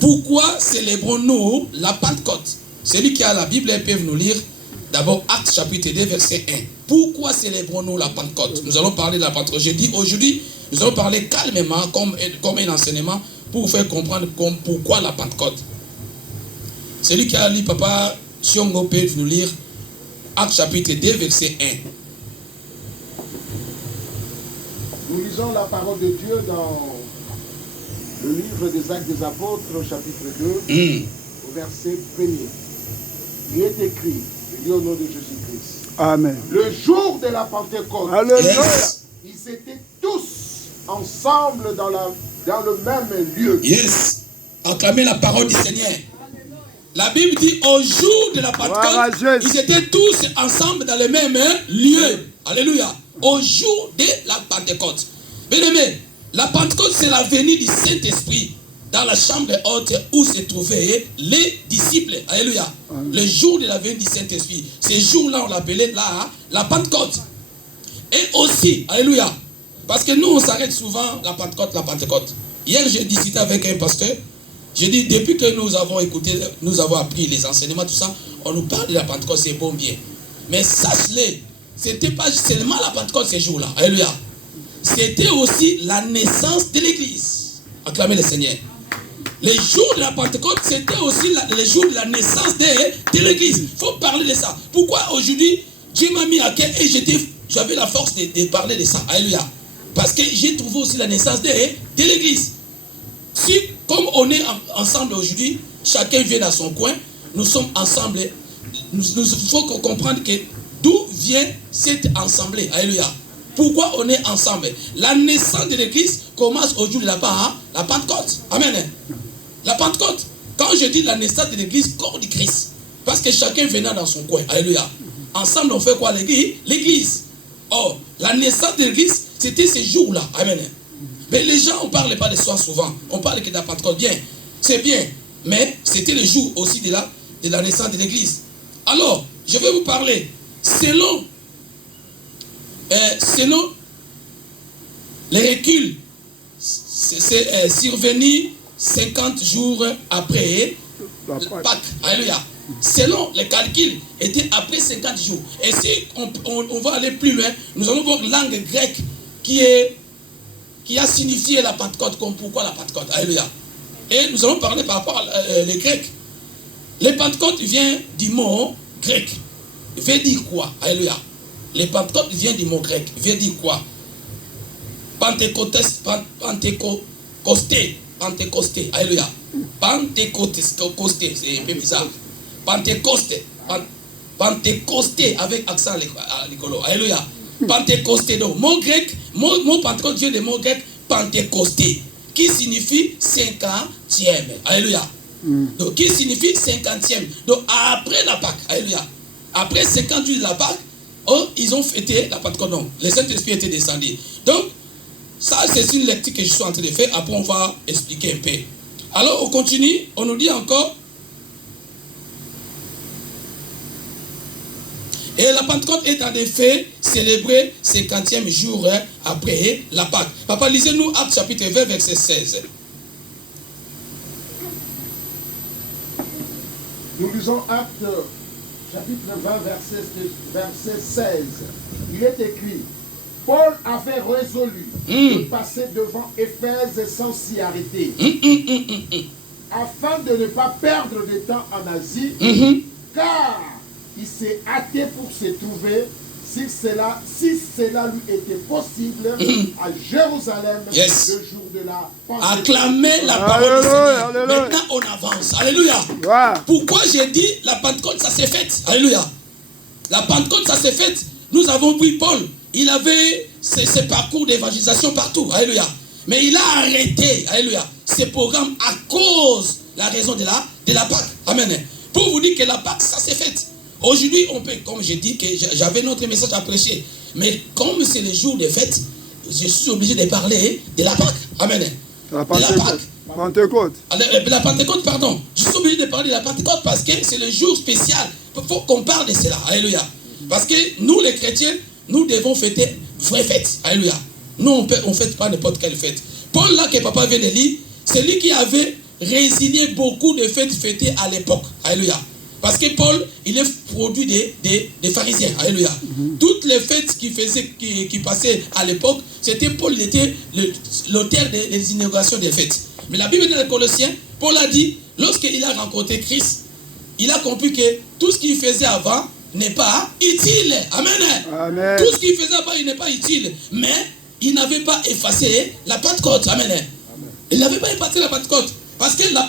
Pourquoi célébrons-nous la Pentecôte? Celui qui a la Bible peut nous lire d'abord Actes chapitre 2 verset 1. Pourquoi célébrons-nous la Pentecôte? Nous allons parler de la Pentecôte. J'ai dit aujourd'hui, nous allons parler calmement comme un enseignement pour vous faire comprendre pourquoi la Pentecôte. Celui qui a lu, Papa Siongo peut nous lire Actes chapitre 2 verset 1. Nous lisons la parole de Dieu dans le livre des Actes des Apôtres, au chapitre 2, au verset 1er. Il est écrit, je lis au nom de Jésus-Christ. Amen. Le jour de la Pentecôte, Alléluia. ils étaient tous ensemble dans le même lieu. Yes. Acclamez la parole du Seigneur. La Bible dit au jour de la Pentecôte, ils étaient tous ensemble dans le même lieu. Alléluia. Au jour de la Pentecôte. Bien aimé, la Pentecôte c'est la venue du Saint-Esprit dans la chambre haute où se trouvaient les disciples. Alléluia. Le jour de la venue du Saint-Esprit. Ce jour-là, on l'appelait la Pentecôte. Et aussi, alléluia, parce que nous on s'arrête souvent la Pentecôte. Hier j'ai discuté avec un pasteur. J'ai dit, depuis que nous avons écouté, nous avons appris les enseignements, tout ça, on nous parle de la Pentecôte, c'est bon bien. Mais sache-le, c'était pas seulement la Pentecôte ces jours-là. Alléluia. C'était aussi la naissance de l'Église. Acclamez le Seigneur. Les jours de la Pentecôte, c'était aussi les jours de la naissance de l'Église. Il faut parler de ça. Pourquoi aujourd'hui, Dieu m'a mis à cœur et j'avais la force de parler de ça. Alléluia. Parce que j'ai trouvé aussi la naissance de l'Église. Si, comme on est ensemble aujourd'hui, chacun vient dans son coin, nous sommes ensemble. Il faut comprendre que d'où vient cette assemblée. Alléluia. Pourquoi on est ensemble? La naissance de l'Église commence au jour de la Pentecôte. Amen. La Pentecôte, quand je dis la naissance de l'Église, corps du Christ. Parce que chacun venait dans son coin. Alléluia. Ensemble, on fait quoi l'Église? Or, la naissance de l'Église, c'était ces jours-là. Amen. Mais les gens, on ne parle pas de soi souvent. On parle que de la Pentecôte. Bien, c'est bien. Mais c'était le jour aussi de la naissance de l'Église. Alors, je vais vous parler. Selon les reculs, c'est survenu 50 jours après Pâques. Alléluia. Selon les calculs, était après 50 jours. Et si on va aller plus loin, nous allons voir la langue grecque qui a signifié la Pentecôte, comme pourquoi la Pentecôte. Alléluia. Et nous allons parler par rapport aux Grecs. Les Pentecôte vient du mot grec. Veut dire quoi? Alléluia. Les Pentecôte vient du mot grec. Veut dire quoi? Pentecosté. Alléluia. Pentecosté. C'est un peu bizarre. Pentecosté avec accent rigolo. Alléluia. Pentecosté. Donc, mot grec, mot Pentecôte vient du mot grec Pentecosté, qui signifie 50e. Alléluia. Donc, qui signifie 50e. Donc, après la Pâque. Alléluia. Après 50 jours de la Pâque, ils ont fêté la Pentecôte. Donc, le Saint-Esprit était descendu. Donc, ça, c'est une lecture que je suis en train de faire. Après, on va expliquer un peu. Alors, on continue. On nous dit encore. Et la Pentecôte est en effet célébrée 50e jour après la Pâque. Papa, lisez-nous Actes chapitre 20, verset 16. Nous lisons Actes chapitre 20, verset 16. Il est écrit, Paul avait résolu de passer devant Éphèse sans s'y arrêter, afin de ne pas perdre de temps en Asie, car il s'est hâté pour se trouver, si cela lui était possible, à Jérusalem, le jour de la Pentecôte. Acclamez la parole du Seigneur. Maintenant, on avance. Alléluia. Pourquoi j'ai dit la Pentecôte, ça s'est fait? Alléluia. La Pentecôte, ça s'est fait. Nous avons pris Paul. Il avait ses parcours d'évangélisation partout. Alléluia. Mais il a arrêté, alléluia, ses programmes à cause de la raison de la Pâque. Amen. Pour vous dire que la Pâque, ça s'est fait. Aujourd'hui, on peut, comme j'ai dit, que j'avais notre message à prêcher. Mais comme c'est le jour des fêtes, je suis obligé de parler de la Pâque. Amen. La Pentecôte. La Pentecôte, pardon. Je suis obligé de parler de la Pentecôte parce que c'est le jour spécial. Il faut qu'on parle de cela. Alléluia. Parce que nous, les chrétiens, nous devons fêter vraie fête. Alléluia. Nous, on ne fête pas n'importe quelle fête. Paul, là, que papa vient de lire, c'est lui qui avait résilier beaucoup de fêtes fêtées à l'époque. Alléluia. Parce que Paul, il est produit des pharisiens. Alléluia. Toutes les fêtes qui passaient à l'époque, c'était Paul, il était l'auteur des inaugurations des fêtes. Mais la Bible dans les Colossiens, Paul a dit, lorsqu'il a rencontré Christ, il a compris que tout ce qu'il faisait avant n'est pas utile. Amen. Amen. Tout ce qu'il faisait avant, il n'est pas utile. Mais il n'avait pas effacé la Pentecôte. Amen. Il n'avait pas effacé la Pentecôte. Parce que la